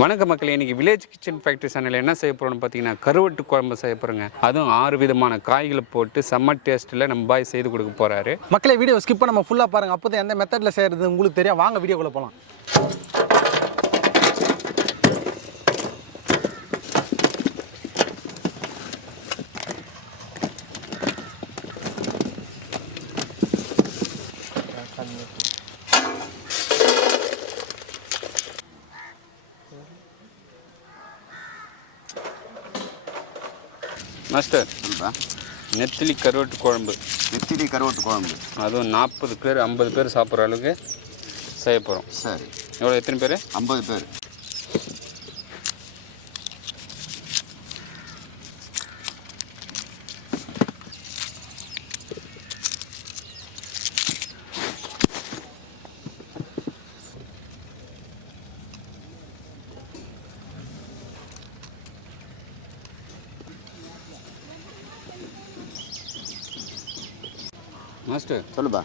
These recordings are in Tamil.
வணக்கம் மக்களே, இன்றைக்கி வில்லேஜ் கிச்சன் ஃபேக்ட்ரி சேனலில் என்ன செய்ய போகிறோம்னு பார்த்தீங்கன்னா கருவட்டு குழம்பு செய்ய போகிறோங்க. அதுவும் 6 விதமான காய்களை போட்டு செம்ம டேஸ்ட்டில் நம்ம பாய் செய்து கொடுக்க போகிறாரு. மக்களே வீடியோ ஸ்கிப் பண்ண நம்ம ஃபுல்லாக பாருங்கள், அப்போ தான் எந்த மெத்தடில் செய்கிறது உங்களுக்கு தெரியும். வாங்க வீடியோக்குள்ளே போகலாம். மாஸ்டர், நெத்திலி கருவட்டு குழம்பு. நெத்திலி கருவட்டு குழம்பு அதுவும் 40 பேர் 50 பேர் சாப்பிட்ற அளவுக்கு செய்ய போகிறோம். சரி, எவ்வளோ, எத்தனை பேர்? 50 பேர். மாஸ்டர் சொல்லுப்பா.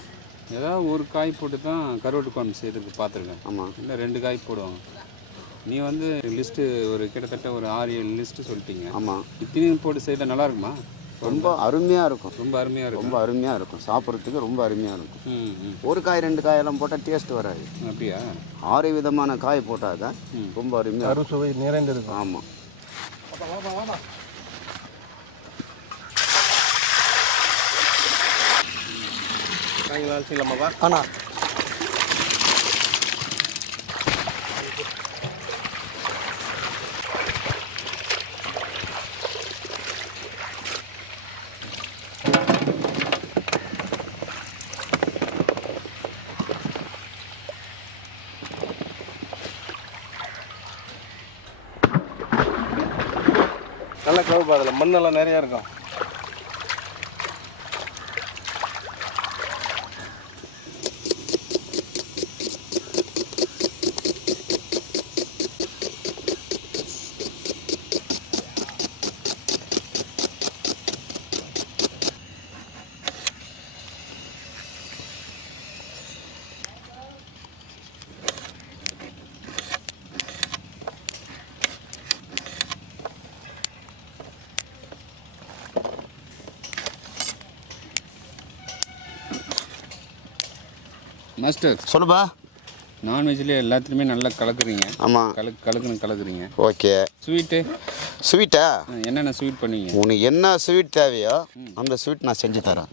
ஏதாவது ஒரு காய் போட்டு தான் கருவட்டு குழம்பு செய்யறதுக்கு பார்த்துருக்கேன். ஆமாம், இல்லை 2 காய் போடுவாங்க. நீ வந்து லிஸ்ட்டு ஒரு கிட்டத்தட்ட ஒரு 6-7 லிஸ்ட்டு சொல்லிட்டீங்க. ஆமாம், இத்தனையும் போட்டு செய்தால் நல்லா இருக்குமா? ரொம்ப அருமையாக இருக்கும். ரொம்ப அருமையாக இருக்கும். ரொம்ப அருமையாக இருக்கும், சாப்பிட்றதுக்கு ரொம்ப அருமையாக இருக்கும். ஒரு காய் 2 காயெல்லாம் போட்டால் டேஸ்ட் வராது. அப்படியா? 6 விதமான காய் போட்டால் தான் ரொம்ப அருமையாக இருக்கும், சுவை நிறைந்திருக்கும். ஆமாம். அண்ணா நல்ல கவுப்பா, அதில் மண்ணெல்லாம் நிறையா இருக்கும். மாஸ்டர் சொல்லுப்பா. நான்வெஜ்லேயே எல்லாத்துலேயுமே நல்லா கலக்குறீங்க. ஆமாம், கலக்குறீங்க. ஓகே. ஸ்வீட்டா என்னென்ன ஸ்வீட் பண்ணுவீங்க? உனக்கு என்ன ஸ்வீட் தேவையோ அந்த ஸ்வீட் நான் செஞ்சு தரேன்.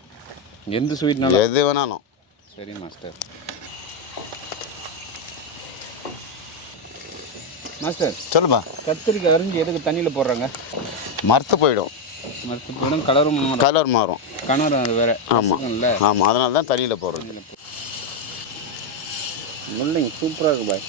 எந்த ஸ்வீட்னாலும்? எது வேணாலும். சரி மாஸ்டர். மாஸ்டர் சொல்லுப்பா. கத்திரிக்காய் அரிஞ்சு எதுக்கு தண்ணியில் போடுறாங்க? மரத்து போயிடும். மரத்து போயிடும், கலர் மாறும். கலர் அது வேறு. ஆமாம் இல்லை, ஆமாம், அதனால தான் தண்ணியில் போடுறோம். முள்ளைங்க சூப்பராக இருக்கு பாய்.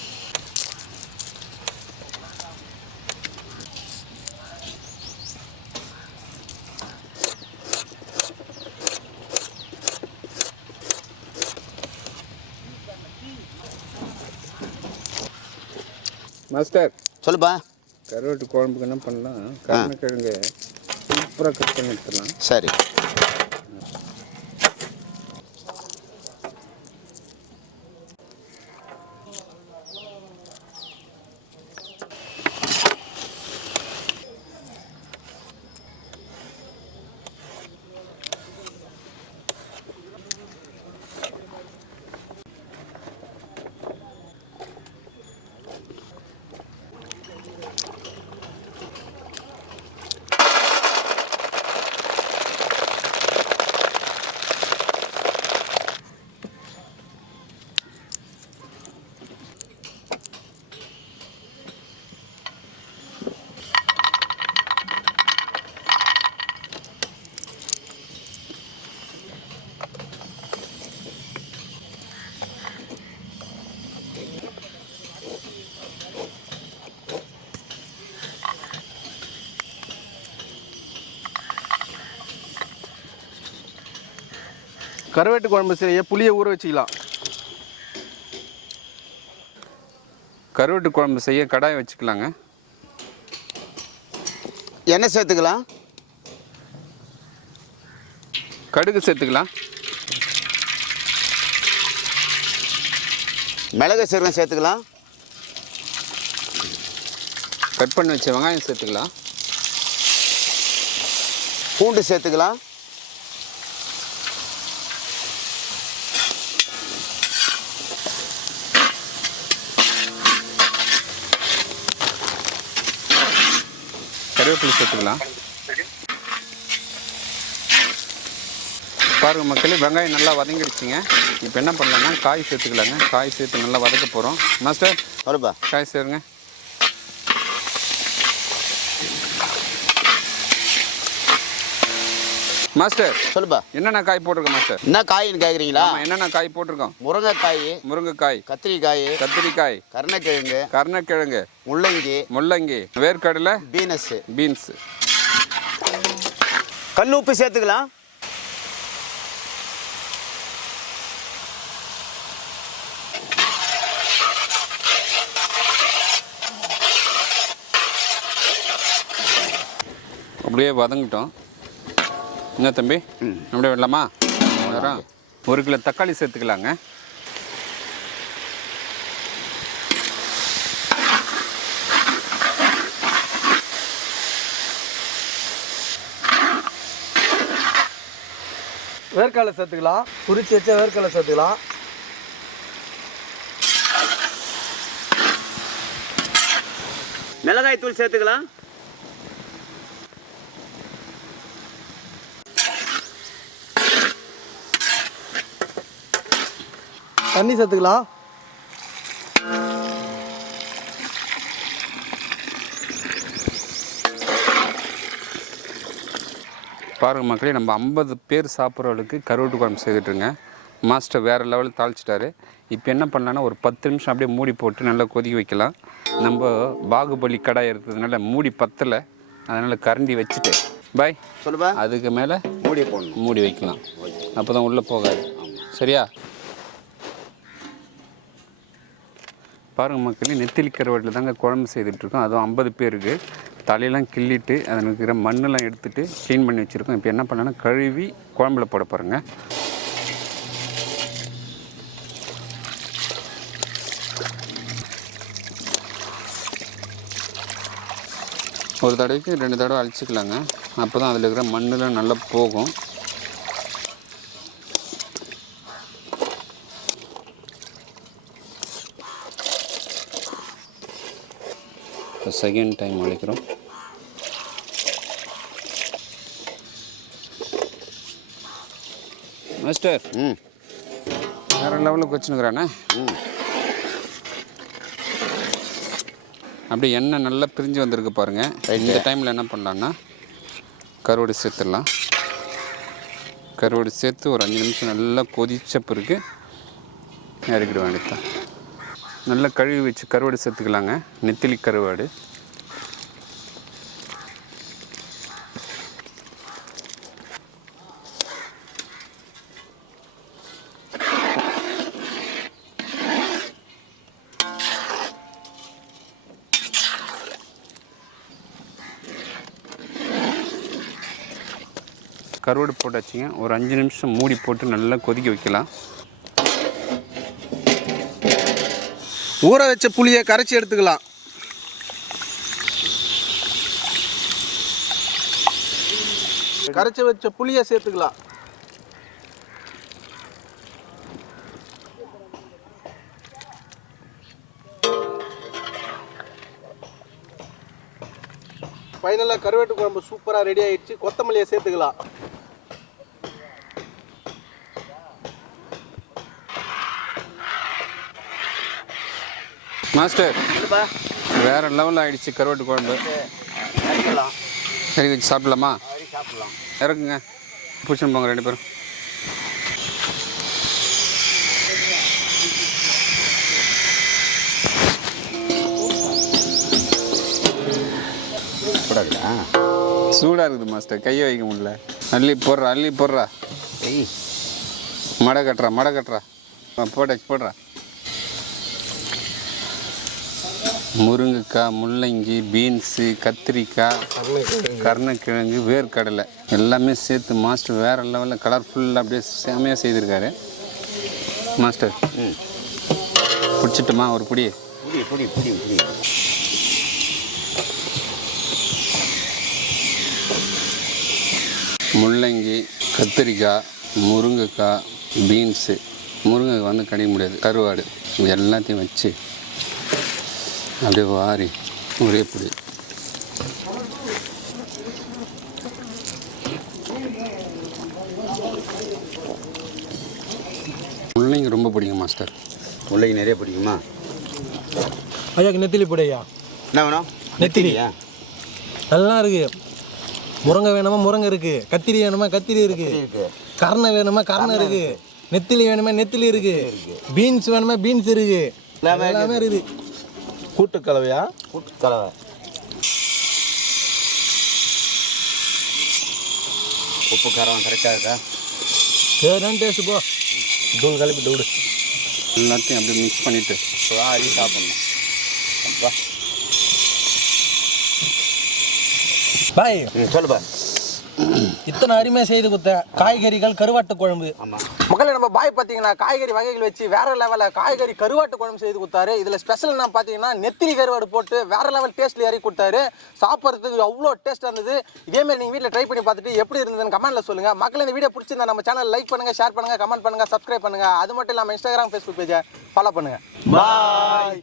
மாஸ்டர் சொல்லுப்பா. கருவட்டு குழம்புக்கு என்ன பண்ணலாம், கருணக்கிழங்கு சூப்பராக கட் பண்ணி எடுத்துடலாம். சரி. கருவேட்டு குழம்பு செய்ய புளியை ஊற வச்சுக்கலாம். கருவட்டு குழம்பு செய்ய கடாய் வச்சுக்கலாங்க. எண்ணெய் சேர்த்துக்கலாம். கடுகு சேர்த்துக்கலாம். மிளகு சீரகம் சேர்த்துக்கலாம். கட் பண்ணி வச்ச வெங்காயம் சேர்த்துக்கலாம். பூண்டு சேர்த்துக்கலாம். கருவேப்பிலை சேர்த்துக்கலாம். பாருங்கள் மக்களே, வெங்காயம் நல்லா வதங்கிடுச்சிங்க. இப்போ என்ன பண்ணலாம்னா காய் சேர்த்துக்கலாங்க. காய் சேர்த்து நல்லா வதக்க போகிறோம். மாஸ்டர் வருப்பா, காய் சேருங்க. மாஸ்டர் சொல்லுப்பா. என்னென்ன காய் போட்டிருக்கோம் மாஸ்டர்? என்ன காயின்னு கேட்குறீங்களா? என்னென்ன காய் போட்டிருக்கோம்? முருங்கைக்காய், கத்திரிக்காய், கருணக்கிழங்கு, முள்ளங்கி, வேர்க்கடலை, பீன்ஸ். கல் உப்பு சேர்த்துக்கலாம். அப்படியே வதங்கிட்டோம். என்ன தம்பி, அப்படியே விடலாமா? 1 கிலோ தக்காளி சேர்த்துக்கலாங்க. வேர்க்கடலை சேர்த்துக்கலாம். குறிச்சி வச்ச வேர்க்கடலை சேர்த்துக்கலாம். மிளகாய் தூள் சேர்த்துக்கலாம். தண்ணி சேர்த்துக்கலாம். பாருங்கள் மக்களே, நம்ம 50 பேர் சாப்பிட்றவளுக்கு கருவாட்டு குழம்பு செய்துட்டுருங்க. மாஸ்டர் வேறு லெவலில் தாளிச்சிட்டாரு. இப்போ என்ன பண்ணலான்னா ஒரு 10 நிமிஷம் அப்படியே மூடி போட்டு நல்லா கொதிக்க வைக்கலாம். நம்ம பாகுபலி கடாய் இருக்கிறதுனால மூடி பத்தலை, அதனால் கரண்டி வச்சுட்டு பாய் சொல்லுப்பா. அதுக்கு மேலே மூடி வைக்கலாம். அப்போ தான் உள்ளே போகாது. சரியா? பாருங்கள் மக்களே, நெத்திலி கருவாட்டில் தாங்க குழம்பு செய்துட்ருக்கோம். அதுவும் 50 பேருக்கு. தலையெல்லாம் கிள்ளிட்டு அதில் இருக்கிற மண்ணெல்லாம் எடுத்துகிட்டு க்ளீன் பண்ணி வச்சுருக்கோம். இப்போ என்ன பண்ணலான்னா கழுவி குழம்புல போட போகிறேங்க. ஒரு தடவைக்கு 2 தடவை அழிச்சிக்கலாங்க. அப்போ தான் அதில் இருக்கிற மண்ணெல்லாம் நல்லா போகும். இப்போ செகண்ட் டைம் அழைக்கிறோம். மாஸ்டர் வேறு லெவலுக்கு வச்சுனுக்குறானே. அப்படியே எண்ணெய் நல்லா பிரிஞ்சு வந்திருக்கு பாருங்கள். இந்த டைமில் என்ன பண்ணலான்னா கருவாடு சேர்த்துடலாம். கருவாடு சேர்த்து ஒரு 5 நிமிஷம் நல்லா கொதிச்ச பிறகு இறக்கிட வேண்டியதான். நல்லா கழுவி வச்சு கருவாடு சேர்த்துக்கலாங்க. நெத்திலி கருவாடு. கருவாடு போட்டாச்சுங்க. ஒரு 5 நிமிஷம் மூடி போட்டு நல்லா கொதிக்க வைக்கலாம். ஊற வச்ச புளியை கரைச்சி எடுத்துக்கலாம். கரைச்சி வச்ச புளியை சேர்த்துக்கலாம். ஃபைனலாக கருவாட்டு குழம்பு சூப்பராக ரெடி ஆயிடுச்சு. கொத்தமல்லியை சேர்த்துக்கலாம். மாஸ்டர் வேறு லெவலில் ஆகிடுச்சு கருவாட்டு குழம்பு. சரி வச்சு சாப்பிடலாமா? இறக்குங்க, பிடிச்சின்னு போங்க 2 பேரும். சூடாக இருக்குது மாஸ்டர், கையை வைக்க முடியல. அள்ளி போடுறா. மடை கட்டுறா. போடுறா. முருங்கைக்காய், முள்ளங்கி, பீன்ஸு, கத்திரிக்காய், கருணக்கிழங்கு, வேர்க்கடலை எல்லாமே சேர்த்து மாஸ்டர் வேறு லெவலில் கலர்ஃபுல்லாக அப்படியே செமையாக செய்திருக்காரு. மாஸ்டர் பிடிச்சிட்டுமா ஒரு புடி? முள்ளங்கி, கத்திரிக்காய், முருங்கைக்காய், பீன்ஸு, முருங்கை வந்து கடிக்க முடியாது, கருவாடு, இது எல்லாத்தையும் வச்சு அப்படியே வாரி ஒரே பிடி. முள்ளங்கி ரொம்ப பிடிக்கும் மாஸ்டர். முள்ளங்கி நிறைய பிடிக்குமா? ஐயாக்கு நெத்திலி போடையா? என்ன வேணும்? நெத்திலியா நல்லா இருக்கு. முருங்கை வேணுமா முருங்கை இருக்கு, கத்திரி வேணுமா கத்திரி இருக்கு, கரணை வேணுமா கரணை இருக்கு, நெத்திலி வேணுமா நெத்திலி இருக்கு, பீன்ஸ் வேணுமா பீன்ஸ் இருக்கு, எல்லாமே இருக்குது. கூட்டுக்கலவையா? கூட்டுக்கலவை. உப்பு காரம் கரெக்டாக இருக்கா? சரிதான் டேஸ்ட். போ தூள் கலப்பி தூடு எல்லாத்தையும் அப்படியே மிக்ஸ் பண்ணிவிட்டு அடி சாப்பிட்ணும். பாய் சொல்லுப்பா. இத்தனை அருமையாக செய்து கொடுத்த காய்கறிகள் கருவாட்டு குழம்பு. மக்களே, நம்ம பாய் பார்த்தீங்கன்னா காய்கறி வகைகள் வச்சு வேற லெவலில் காய்கறி கருவாட்டு குழம்பு செய்து கொடுத்தாரு. இதில் ஸ்பெஷல் என்ன பார்த்தீங்கன்னா நெத்திலி கருவாடு போட்டு வேற லெவல் டேஸ்ட்டில் ஏறி கொடுத்தாரு. சாப்பிட்றதுக்கு அவ்வளோ டேஸ்ட்டாக இருந்தது. இதேமாதிரி நீங்கள் வீட்டில் ட்ரை பண்ணி பார்த்துட்டு எப்படி இருந்ததுன்னு கமெண்ட்டில் சொல்லுங்கள். மக்கள் இந்த வீடியோ பிடிச்சிருந்தா நம்ம சேனல் லைக் பண்ணுங்கள், ஷேர் பண்ணுங்கள், கமெண்ட் பண்ணுங்கள், சப்ஸ்கிரைப் பண்ணுங்கள். அது மட்டும் இல்லாமல் இன்ஸ்டாகிராம், ஃபேஸ்புக் பேஜை ஃபாலோ பண்ணுங்கள். பாய்.